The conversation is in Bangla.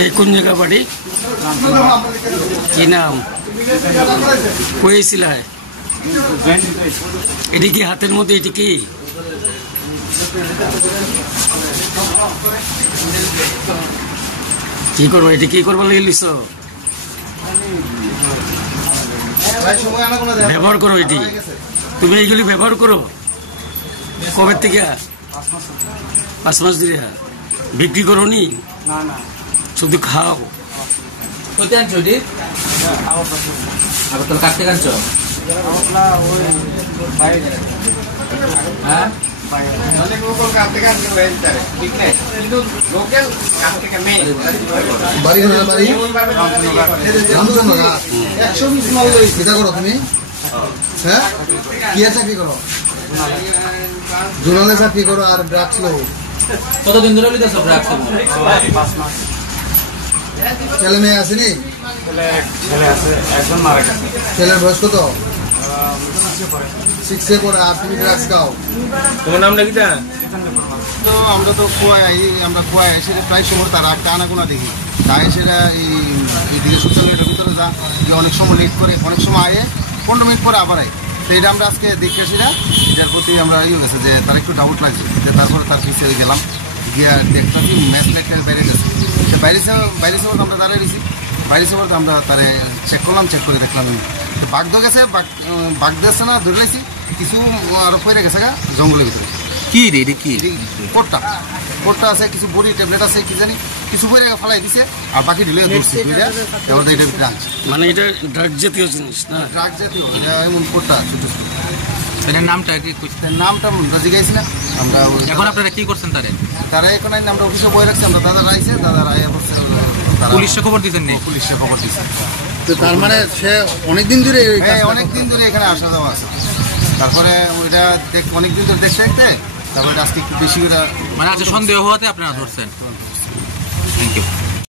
এই কোন জায়গা বাড়ি? কি নাম? কইছিল এটি কি হাতের মধ্যে? এটি কি কি করবো? এটি কি করবো লিস? ব্যবহার করো এটি, তুমি এইগুলি ব্যবহার করো। কবে থেকে? 5 মাস ধরে। বিক্রি করো নি? শুধু খাও। কোথায় আনছো এটি? আগরতলা কাছ থেকে আনছো? হ্যাঁ চাকরি করো, জোনালে চাকরি করো আর ড্রাগস লো। কতদিন ধরে লিতেছো ড্রাগস? ছেলে মেয়ে আসেনি? ছেলের বয়স কত? 6-এ পড়ে। আর তুমি ড্রাগস খাও? তোমার নামটা কি? তো আমরা তো খোয়াই এসে প্রায় সময় তার একটা আনাগোনা দেখি। তাই সেটা এইদিকে সোশ্যাল মিডিয়ার ভিতরে যা যে অনেক সময় লেট করে, অনেক সময় আয়ে 15 মিনিট পরে আবার আয়। তো এটা আমরা আজকে দেখে আসি না, এটার প্রতি আমরা গেছে যে তার একটু ডাউট লাগছে। যে তারপরে তার পিছিয়ে গেলাম, গিয়া দেখতে ম্যাচ বাইরে গেছে। বাইরে সময় আমরা দাঁড়িয়ে দিয়েছি। বাইরে সময় আমরা তারে চেক করলাম, চেক করে দেখলাম বাঘ ধরে গেছে। বাঘ দিয়েছে না, ধরে লাইছি কিছু আরো পড়ে গেছে গা জঙ্গলের ভিতরে। কি রে এটা? কি পোটটা আছে, কিছু বড়ি ট্যাবলেট আছে, কি জানি কিছু পরে ফেলাই দিছে। আর বাকি ঢিলে ধরছি আমাদের এটা ভিতরে আনছে। মানে এটা ড্রাগ জাতীয় জিনিস না? ড্রাগ জাতীয় এমন পোটটা ছোট ছোট। এটার নামটা কি? নামটা রাজি গাইছি না আমরা। এখন আপনারা কি করছেন? তারা এখন আমরা অফিসে বই রাখছি। আমরা দাদা রাইছে, দাদা রায় পুলিশে খবর দিচ্ছেন? নেই, পুলিশে খবর দিচ্ছে। তো তার মানে সে অনেকদিন ধরে অনেকদিন ধরে এখানে আসা যাওয়া আছে। তারপরে ওইটা অনেকদিন ধরে দেখতে দেখতে তারপরে আজকে একটু বেশি করে মানে আজকে সন্দেহ হওয়াতে আপনারা ধরছেন। Thank you.